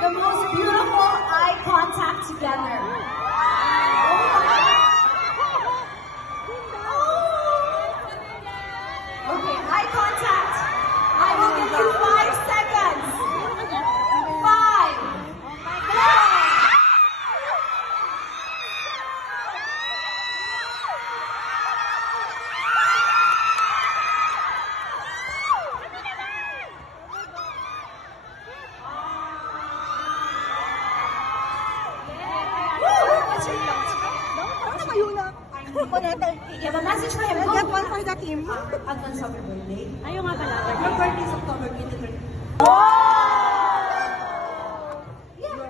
the most beautiful eye contact together. Okay, eye contact. I will give you 5 seconds. 5, 4. You have a message for him. Get one for the team. Advance happy birthday. Ayaw nga pala. Your birthday is October 23. Oh! Yeah.